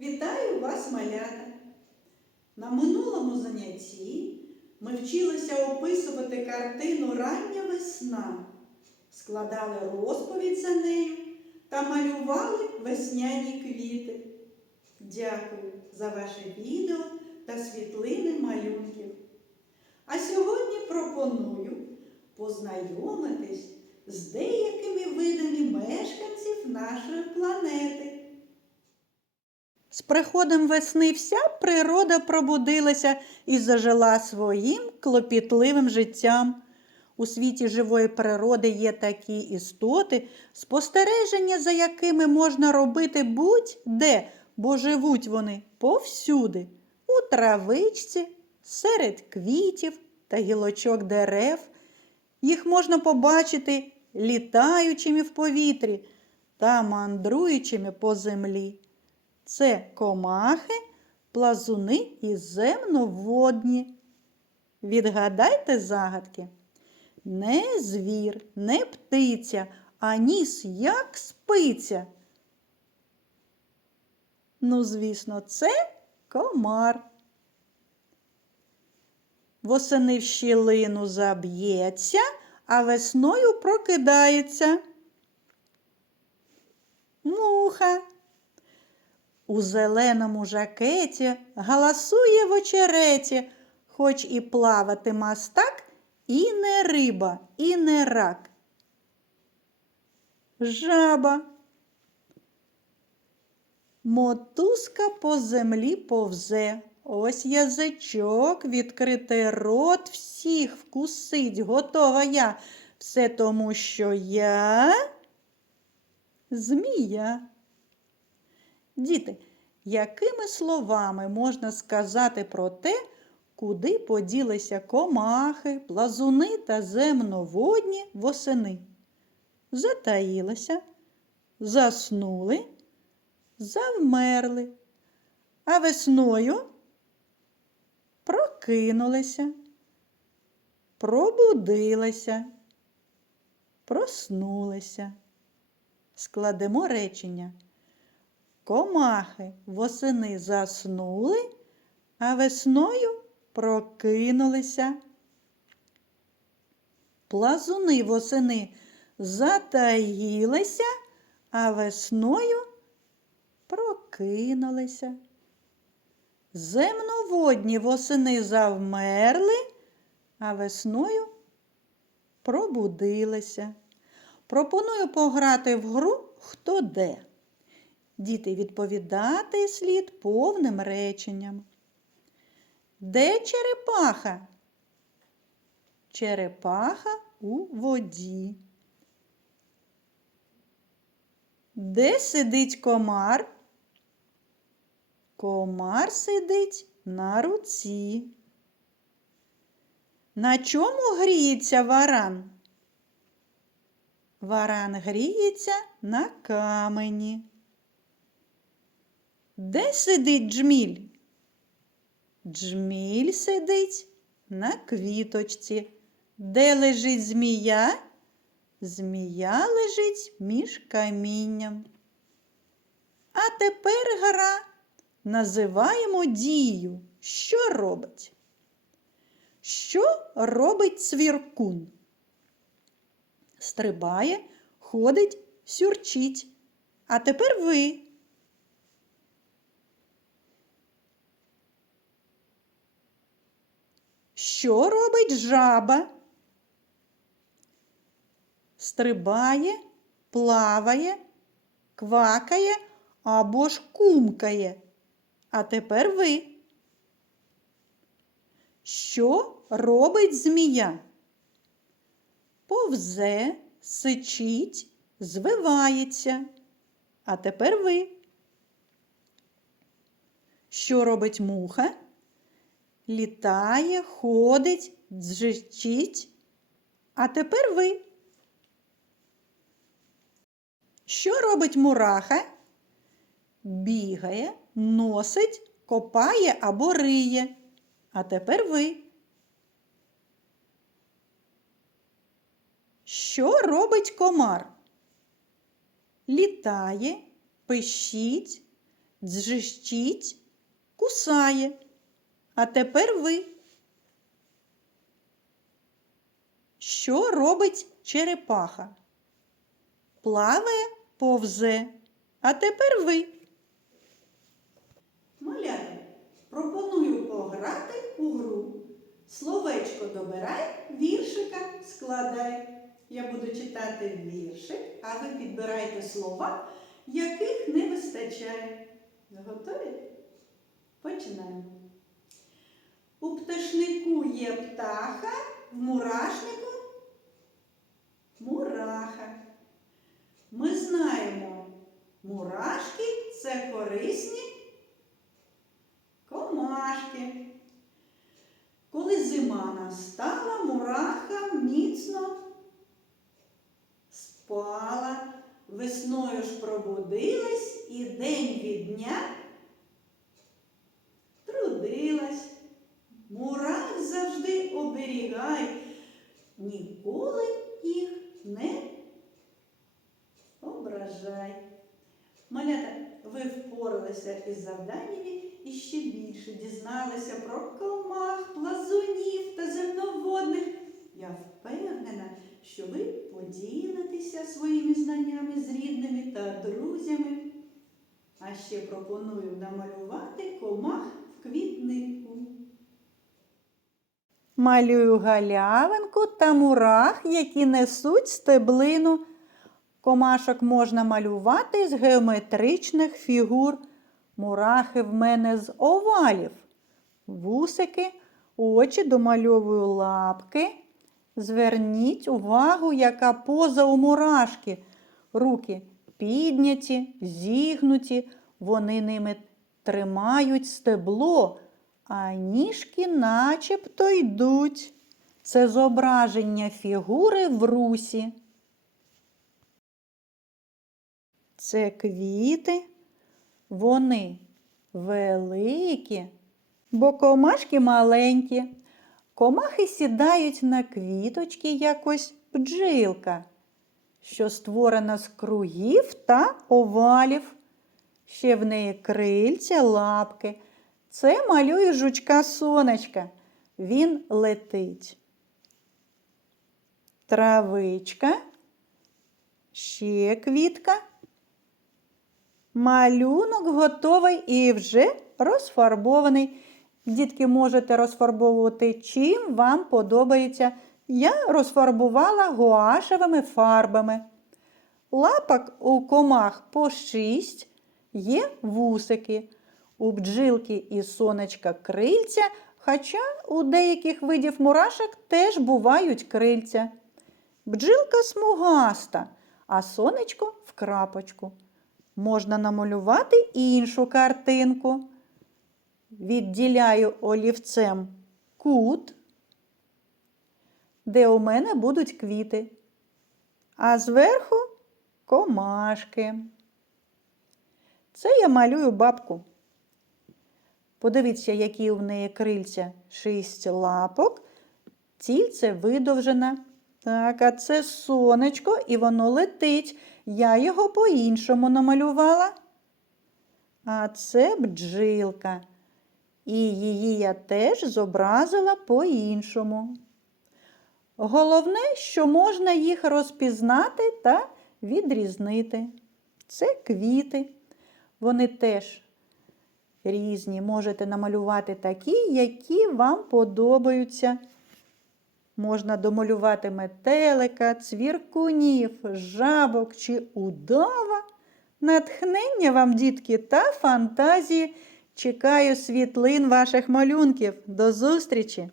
Вітаю вас, малята! На минулому занятті ми вчилися описувати картину Рання весна, складали розповідь за нею та малювали весняні квіти. Дякую за ваше відео та світлини малюнків. А сьогодні пропоную познайомитись з деякими видами мешканців нашої планети. З приходом весни вся природа пробудилася і зажила своїм клопітливим життям. У світі живої природи є такі істоти, спостереження за якими можна робити будь-де, бо живуть вони повсюди, у травичці, серед квітів та гілочок дерев. Їх можна побачити літаючими в повітрі та мандруючими по землі. Це комахи, плазуни і земноводні. Відгадайте загадки. Не звір, не птиця, а ніс як спиця. Ну, звісно, це комар. Восени в щілину заб'ється, а весною прокидається. Муха. У зеленому жакеті галасує в очереті, хоч і плавати мастак, і не риба, і не рак. Жаба. Мотузка по землі повзе. Ось язичок, відкритий рот, всіх вкусить, готова я. Все тому, що я змія. Діти, якими словами можна сказати про те, куди поділися комахи, плазуни та земноводні восени? Затаїлися, заснули, завмерли, а весною прокинулися, пробудилися, проснулися. Складемо речення. Комахи восени заснули, а весною прокинулися. Плазуни восени затаїлися, а весною прокинулися. Земноводні восени завмерли, а весною пробудилися. Пропоную пограти в гру хто де. Діти відповідати слід повним реченням. Де черепаха? Черепаха у воді. Де сидить комар? Комар сидить на руці. На чому гріється варан? Варан гріється на камені. Де сидить джміль? Джміль сидить на квіточці. Де лежить змія? Змія лежить між камінням. А тепер гра називаємо дію. Що робить? Що робить цвіркун? Стрибає, ходить, сюрчить. А тепер ви. Що робить жаба? Стрибає, плаває, квакає або ж кумкає. А тепер ви. Що робить змія? Повзе, сичить, звивається. А тепер ви. Що робить муха? Літає, ходить, дзжичить. А тепер ви. Що робить мураха? Бігає, носить, копає або риє. А тепер ви. Що робить комар? Літає, пищить, Дзжищить, кусає. А тепер ви. Що робить черепаха? Плаває, повзе. А тепер ви. Малята, пропоную пограти у гру. Словечко добирай, віршика складай. Я буду читати віршик, а ви підбирайте слова, яких не вистачає. Готові? Починаємо. У є птаха, в мурашнику мураха. Ми знаємо, мурашки це корисні комашки. Коли зима настала, мураха міцно спала, весною ж пробудилась і день від дня Малята, ви впоралися із завданнями і ще більше дізналися про комах, плазунів та земноводних. Я впевнена, що ви поділитеся своїми знаннями з рідними та друзями. А ще пропоную намалювати комах в квітнику. Малюю галявинку та мурах, які несуть стеблину. Комашок можна малювати з геометричних фігур. Мурахи в мене з овалів. Вусики, очі домальовую лапки. Зверніть увагу, яка поза у мурашки. Руки підняті, зігнуті, вони ними тримають стебло, а ніжки начебто йдуть. Це зображення фігури в русі. Це квіти, вони великі, бо комашки маленькі. Комахи сідають на квіточки якось бджілка, що створена з кругів та овалів. Ще в неї крильця, лапки. Це малює жучка сонечка. Він летить. Травичка, ще квітка. Малюнок готовий і вже розфарбований. Дітки можете розфарбовувати чим вам подобається. Я розфарбувала гуашевими фарбами. Лапок у комах по шість, є вусики. У бджілки і сонечка крильця, хоча у деяких видів мурашок теж бувають крильця. Бджілка смугаста, а сонечко в крапочку. Можна намалювати іншу картинку. Відділяю олівцем кут, де у мене будуть квіти, а зверху комашки. Це я малюю бабку. Подивіться, які в неї крильця шість лапок, тільце видовжена. Так, а це сонечко, і воно летить. Я його по-іншому намалювала. А це бджілка. І її я теж зобразила по-іншому. Головне, що можна їх розпізнати та відрізнити. Це квіти. Вони теж різні. Можете намалювати такі, які вам подобаються. Можна домалювати метелика, цвіркунів, жабок чи удава. Натхнення вам, дітки, та фантазії. Чекаю світлин ваших малюнків. До зустрічі!